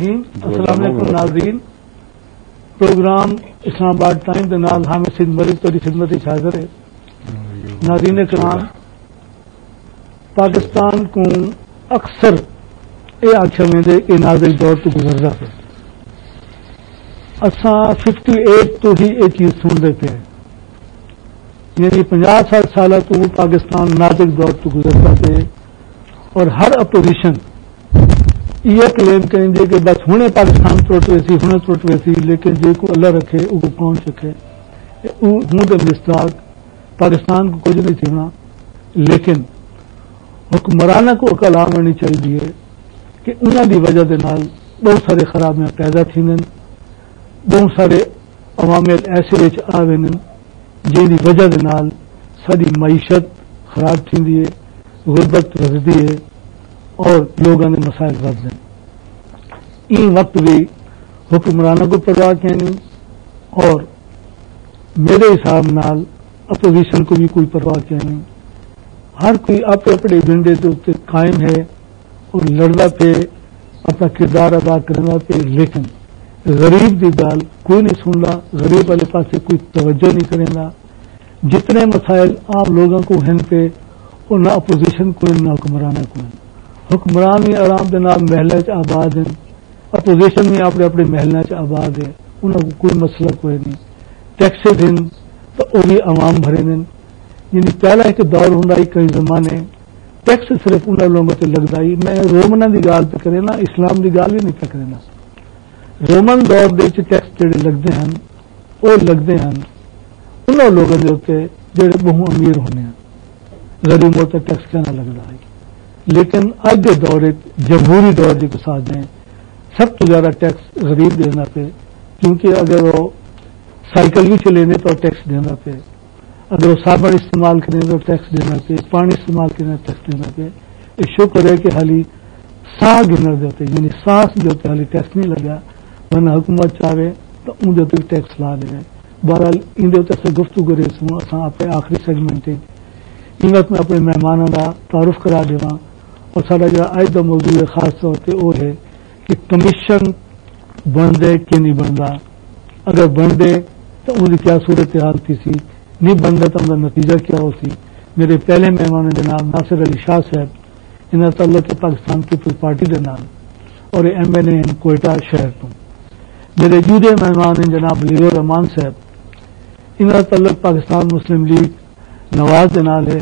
الرحیم السلام علیکم ناظرین پروگرام اسلام آباد ٹائم کے نال حامد سنگھ ملک تیری خدمت حاضر ہے ناظرین کرام پاکستان کو اکثر یہ آخیا ویندے کہ نازک دور تو گزر رہا ہے اساں 58 تو ہی یہ چیز سنتے پے یعنی 50-60 سال تو پاکستان نازک دور تو گزرتا پے اور ہر اپوزیشن یہ کلیم کریں گے کہ بس ہنے پاکستان ٹوٹ ویسی ہنے ٹوٹ ویسی لیکن جے کو اللہ رکھے وہ کو کون رکھے ہوں دے مستاق پاکستان کو کچھ نہیں تھینا لیکن حکمرانہ کو عقل آنی چاہیے کہ انہوں دی وجہ دے نال بہت سارے خرابیاں پیدا تھیں بہت سارے عوامل ایسے آوے جن کی وجہ دے نال ساری معیشت خراب تھی غربت رسدی ہے اور لوگوں نے مسائل بڑھ دیں ان وقت بھی حکمرانوں کو پرواہ کہنی اور میرے حساب نال اپوزیشن کو بھی کوئی پرواہ کہنی ہر کوئی اپنے اپنے ایجنڈے کے اتنے قائم ہے اور لڑتا پہ اپنا کردار ادا کرنا پہ لیکن غریب کی گال کوئی نہیں سنتا غریب والے پاس کوئی توجہ نہیں کرے جتنے مسائل عام لوگوں کو ہیں پہ وہ نہ اپوزیشن کو نہ حکمرانوں کو حکمران بھی آرام کے نام محلے آباد ہیں اپوزیشن بھی اپنے اپنے محلے آباد ہے انہوں کو کوئی مسئلہ کوئی نہیں ٹیکسز ہیں تو وہ بھی عوام بھرے ہیں یعنی پہلا ایک دور ہوں کئی زمانے ٹیکس صرف انہوں لوگوں سے لگتا ہی میں رومنا کی گال پہ کرے نا اسلام کی گال بھی نہیں پہ کرے رومن دور کے ٹیکس جڑے لگتے ہیں وہ لگتے ہیں انہوں لوگوں کے اتنے جڑے بہت امیر ہونے ہیں غریبوں سے ٹیکس کہنا لگتا ہے لیکن اج کے دور جمہوری دور کے ساتھ ہیں سب تو زیادہ ٹیکس غریب دینا پہ کیونکہ اگر وہ سائیکل بھی چلے تو ٹیکس دینا پہ اگر وہ صابن استعمال کریں تو ٹیکس دینا پہ پانی استعمال کریں ٹیکس دینا پہ یہ شکر ہے کہ حالی سانس گنر دیتے یعنی سانس جو حالی ٹیکس نہیں لگا ورنہ حکومت چاہے تو ان کے ٹیکس لا دے بہرحال اندر گفتگو ریسوں اپنے آخری سیگمنٹ ان وقت میں اپنے مہمانوں کا تعارف کرا دیا اور سارا جو اج کا موضوع ہے خاص طور پہ وہ ہے کہ کمیشن بن دے کہ نہیں بنتا اگر بن دے تو ان کی کیا صورتحال تھی سی نہیں بن دے تو ان کا نتیجہ کیا ہو سی میرے پہلے مہمان جناب ناصر علی شاہ صاحب انہوں تعلق پاکستان پیپلز پارٹی کے نام اور ایم این اے کوئٹہ شہر تو میرے جودے مہمان ہیں جناب وزیر الرحمان صاحب انہوں تعلق پاکستان مسلم لیگ نواز کے نال ہے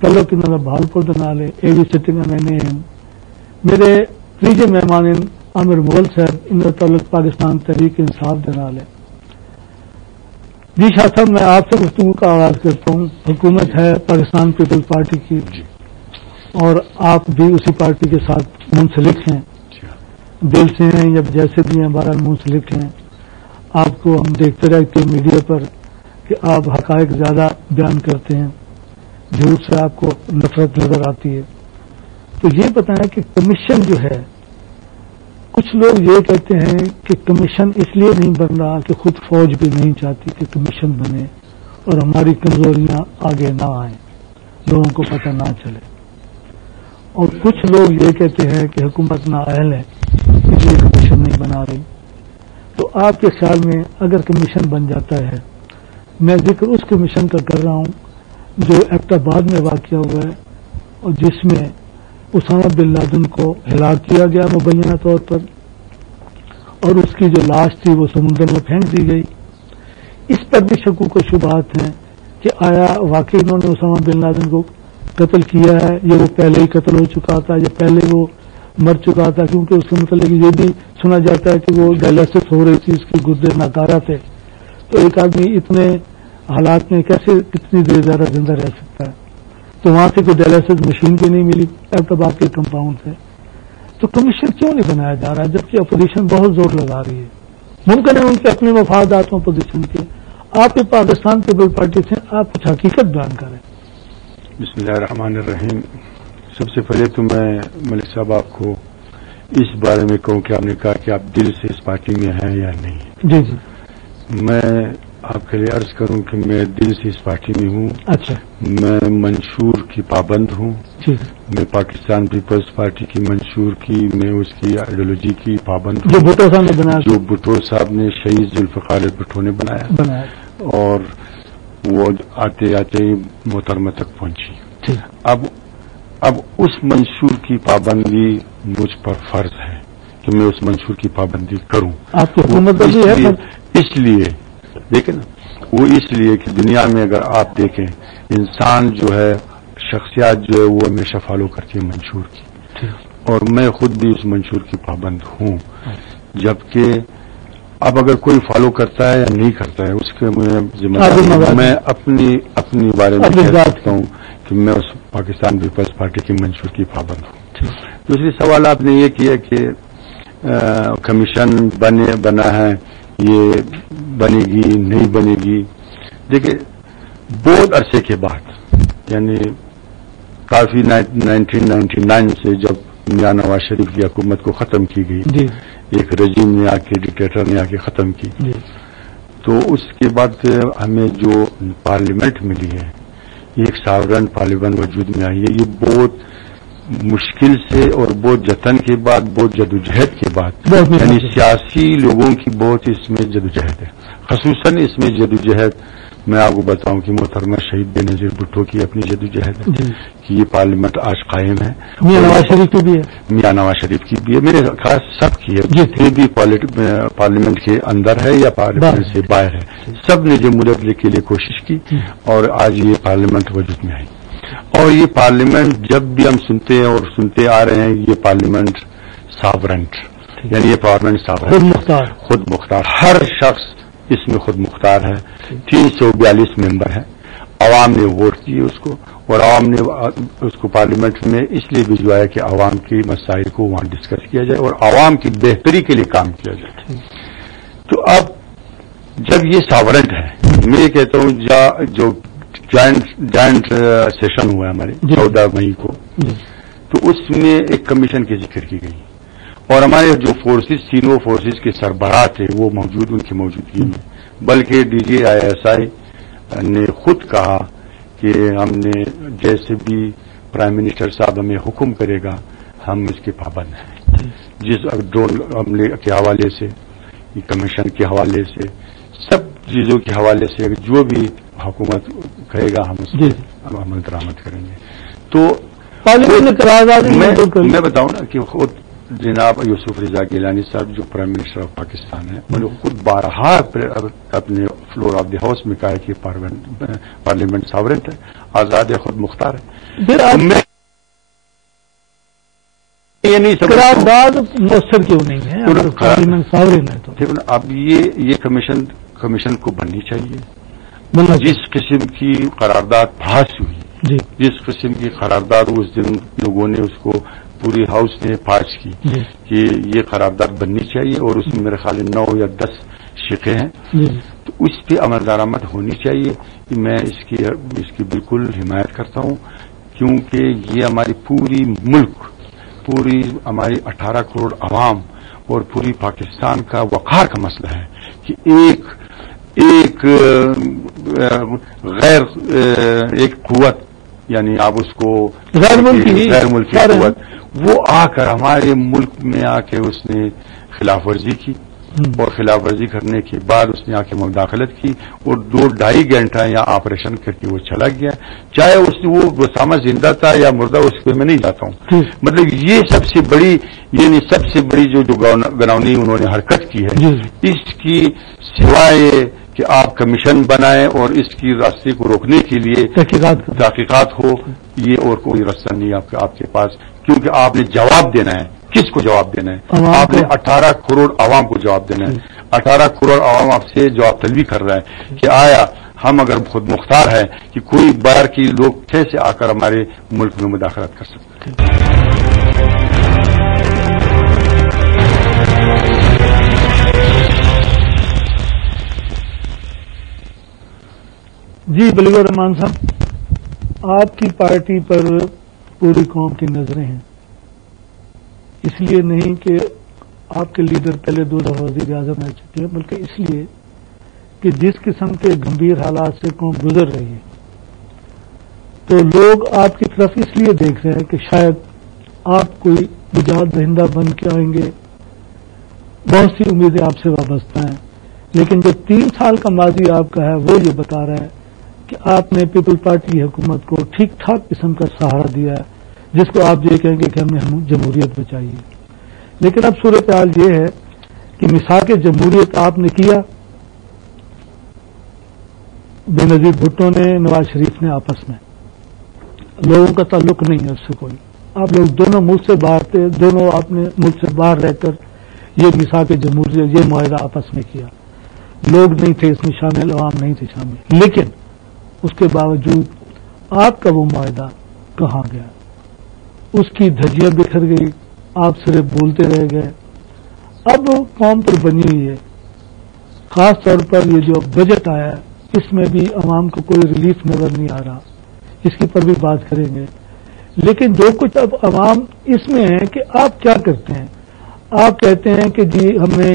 تعلق انہوں کا بہالپور کے نال ہے اے وی سٹنگ ایم این اے ہیں میرے تیجے مہمان ہیں عامر مغل صاحب انہوں تعلق پاکستان تحریک انصاف کے نال ہے جی شاہ صاحب میں آپ سے گفتگو کا آغاز کرتا ہوں حکومت ہے پاکستان پیپلز پارٹی کی اور آپ بھی اسی پارٹی کے ساتھ منسلک ہیں دل سے ہیں یا جیسے بھی ہیں بہرحال منسلک ہیں آپ کو ہم دیکھتے رہتے ہیں میڈیا پر کہ آپ حقائق زیادہ بیان کرتے ہیں جھوٹ سے آپ کو نفرت نظر آتی ہے تو یہ بتائیں کہ کمیشن جو ہے کچھ لوگ یہ کہتے ہیں کہ کمیشن اس لیے نہیں بن رہا کہ خود فوج بھی نہیں چاہتی کہ کمیشن بنے اور ہماری کمزوریاں آگے نہ آئیں لوگوں کو پتہ نہ چلے اور کچھ لوگ یہ کہتے ہیں کہ حکومت نااہل ہے اس لیے کمیشن نہیں بنا رہی تو آپ کے خیال میں اگر کمیشن بن جاتا ہے میں ذکر اس کمیشن کا کر رہا ہوں جو ایبٹ آباد میں واقع ہوا ہے اور جس میں اسامہ بن لادن کو ہلاک کیا گیا مبینہ طور پر اور اس کی جو لاش تھی وہ سمندر میں پھینک دی گئی اس پر بھی شکوک و شبہات ہیں کہ آیا واقعی انہوں نے اسامہ بن لادن کو قتل کیا ہے یا وہ پہلے ہی قتل ہو چکا تھا یا پہلے وہ مر چکا تھا کیونکہ اس کے متعلق یہ بھی سنا جاتا ہے کہ وہ ڈائلسس ہو رہی تھی اس کے گردے ناکارہ تھے تو ایک آدمی اتنے حالات میں کیسے کتنی دیر زیادہ زندہ رہ سکتا ہے تو وہاں سے کوئی ڈائلسس مشین بھی نہیں ملی ایبٹ کے کمپاؤنڈ سے تو کمیشن کیوں نہیں بنایا جا رہا جبکہ اپوزیشن بہت زور لگا رہی ہے ممکن ہے ان کے اپنے مفادات ہوں اپوزیشن کے آپ کے پاکستان پیپلز پارٹی سے آپ کچھ حقیقت بیان کریں بسم اللہ الرحمن الرحیم سب سے پہلے تو میں ملک صاحب آپ کو اس بارے میں کہوں کہ آپ نے کہا کہ آپ دل سے اس پارٹی میں ہیں یا نہیں جی جی میں آپ کے لیے عرض کروں کہ میں دل سے اس پارٹی میں ہوں. اچھا. میں منشور کی پابند ہوں. میں پاکستان پیپلز پارٹی کی منشور کی، میں اس کی آئیڈیالوجی کی پابند ہوں جو بھٹو صاحب نے بنایا، جو بھٹو صاحب نے شہید ذوالفقار بھٹو نے بنایا اور وہ آتے آتے محترمہ تک پہنچی. اب اس منشور کی پابندی مجھ پر فرض ہے کہ میں اس منشور کی پابندی کروں. آپ کی حکومت ہے اس لیے دیکھیں نا، وہ اس لیے کہ دنیا میں اگر آپ دیکھیں انسان جو ہے، شخصیات جو ہے، وہ ہمیشہ فالو کرتی ہے منشور کی، اور میں خود بھی اس منشور کی پابند ہوں. جبکہ اب اگر کوئی فالو کرتا ہے یا نہیں کرتا ہے اس کے میں اپنی بارے میں کہہ سکتا ہوں کہ میں اس پاکستان پیپلز پارٹی کی منشور کی پابند ہوں. دوسری سوال آپ نے یہ کیا کہ کمیشن بنا ہے، یہ بنے گی نہیں بنے گی. دیکھیں بہت عرصے کے بعد، یعنی کافی 1999 سے جب میاں نواز شریف کی حکومت کو ختم کی گئی، ایک رجیم نے آ کے، ڈکٹیٹر نے آ کے ختم کی، تو اس کے بعد ہمیں جو پارلیمنٹ ملی ہے، یہ ایک ساورن پارلیمنٹ وجود میں آئی ہے. یہ بہت مشکل سے اور بہت جتن کے بعد، بہت جدوجہد کے بعد، یعنی سیاسی لوگوں کی بہت اس میں جدوجہد ہے. خصوصاً اس میں جدوجہد میں آپ کو بتاؤں کہ محترمہ شہید بے نظیر بھٹو کی اپنی جدوجہد ہے کہ یہ پارلیمنٹ آج قائم ہے. میاں نواز شریف کی بھی ہے، میاں نواز شریف کی بھی ہے، میرے خاص سب کی ہے، جتنے بھی پارلیمنٹ کے اندر ہے یا پارلیمنٹ سے باہر ہے، سب نے جمہوریت کے لیے کوشش کی اور آج یہ پارلیمنٹ وجود میں آئی. اور یہ پارلیمنٹ جب بھی ہم سنتے ہیں اور سنتے آ رہے ہیں، یہ پارلیمنٹ ساورنٹ، یعنی یہ پارلیمنٹ ساورنٹ، خود مختار، ہر شخص اس میں خود مختار ہے. 342 ممبر ہیں، عوام نے ووٹ کیے اس کو، اور عوام نے اس کو پارلیمنٹ میں اس لیے بھجوایا کہ عوام کی مسائل کو وہاں ڈسکس کیا جائے اور عوام کی بہتری کے لیے کام کیا جائے. تو اب جب یہ ساورنٹ ہے، میں یہ کہتا ہوں جو جوائنٹ سیشن ہوا ہے ہمارے 14 مئی کو، تو اس میں ایک کمیشن کی ذکر کی گئی اور ہمارے جو فورسز، تینوں فورسز کے سربراہ تھے وہ موجود، ان کی موجودگی میں، بلکہ DGISI نے خود کہا کہ ہم نے جیسے بھی پرائم منسٹر صاحب ہمیں حکم کرے گا ہم اس کے پابند ہیں. جس ڈرون حملے کے حوالے سے، کمیشن کے حوالے سے، سب چیزوں کے حوالے سے جو بھی حکومت کہے گا ہم اس کی عمل درآمد کریں گے. تو میں بتاؤں نا کہ خود جناب یوسف رضا گیلانی صاحب جو پرائم منسٹر آف پاکستان ہے، انہوں نے خود بارہا اپنے فلور آف دی ہاؤس میں کہا ہے کہ پارلیمنٹ ساورنٹ ہے، آزاد ہے، خود مختار ہے. یہ نہیں قرارداد مؤثر کیوں نہیں ہے؟ پارلیمنٹ ساورن ہے تو اب یہ کمیشن کو بننی چاہیے. جس قسم کی قرارداد پاس ہوئی، جس قسم کی قرارداد اس دن لوگوں نے اس کو پوری ہاؤس نے پاس کی کہ یہ قرارداد بننی چاہیے، اور اس میں میرے خیال 9 یا 10 شقیں ہیں، تو اس پہ عمل درآمد ہونی چاہیے. میں اس کی بالکل حمایت کرتا ہوں، کیونکہ یہ ہماری پوری ہماری 18 کروڑ عوام اور پوری پاکستان کا وقار کا مسئلہ ہے کہ ایک قوت، یعنی آپ اس کو غیر ملکی قوت، وہ آ کر ہمارے ملک میں آ کے اس نے خلاف ورزی کی، اور خلاف ورزی کرنے کے بعد اس نے آ کے مداخلت کی اور 2-2.5 گھنٹہ یا آپریشن کر کے وہ چلا گیا. چاہے وہ اسامہ زندہ تھا یا مردہ، اس پہ میں نہیں جاتا ہوں. مطلب یہ سب سے بڑی جو گناونی انہوں نے حرکت کی ہے، اس کی سوائے کہ آپ کمیشن بنائیں اور اس کی راستے کو روکنے کے لیے تحقیقات ہو، یہ اور کوئی راستہ نہیں آپ کے پاس، کیونکہ آپ نے جواب دینا ہے. کس کو جواب دینا ہے؟ آپ نے 18 کروڑ عوام کو جواب دینا ہے. 18 کروڑ عوام آپ سے جواب طلبی کر رہا ہے کہ آیا ہم اگر خود مختار ہیں کہ کوئی باہر کی لوگ کیسے آ کر ہمارے ملک میں مداخلت کر سکتے ہیں. جی بلیغ الرحمان صاحب، آپ کی پارٹی پر پوری قوم کی نظریں ہیں، اس لیے نہیں کہ آپ کے لیڈر پہلے 2 دفعہ وزیر اعظم رہ چکے ہیں، بلکہ اس لیے کہ جس قسم کے گمبھیر حالات سے قوم گزر رہی ہے تو لوگ آپ کی طرف اس لیے دیکھ رہے ہیں کہ شاید آپ کوئی نجات دہندہ بن کے آئیں گے. بہت سی امیدیں آپ سے وابستہ ہیں، لیکن جو 3 سال کا ماضی آپ کا ہے وہ یہ بتا رہا ہے کہ آپ نے پیپل پارٹی کی حکومت کو ٹھیک ٹھاک قسم کا سہارا دیا ہے، جس کو آپ یہ کہیں گے کہ ہم نے جمہوریت بچائی ہے. لیکن اب صورتحال یہ ہے کہ مساق جمہوریت آپ نے کیا، بے نظیر بھٹو نے، نواز شریف نے آپس میں، لوگوں کا تعلق نہیں ہے اس سے کوئی. آپ لوگ دونوں ملک سے باہر تھے، دونوں آپ نے ملک سے باہر رہ کر یہ مساق جمہوریت، یہ معاہدہ آپس میں کیا. لوگ نہیں تھے اس میں شامل، عوام نہیں تھے شامل، لیکن اس کے باوجود آپ کا وہ معاہدہ کہاں گیا؟ اس کی دھجیاں بکھر گئی، آپ صرف بولتے رہ گئے. اب قوم پر بنی ہوئی ہے، خاص طور پر یہ جو بجٹ آیا ہے اس میں بھی عوام کو کوئی ریلیف نظر نہیں آ رہا، اس کی پر بھی بات کریں گے. لیکن جو کچھ اب عوام اس میں ہے کہ آپ کیا کرتے ہیں. آپ کہتے ہیں کہ جی ہم نے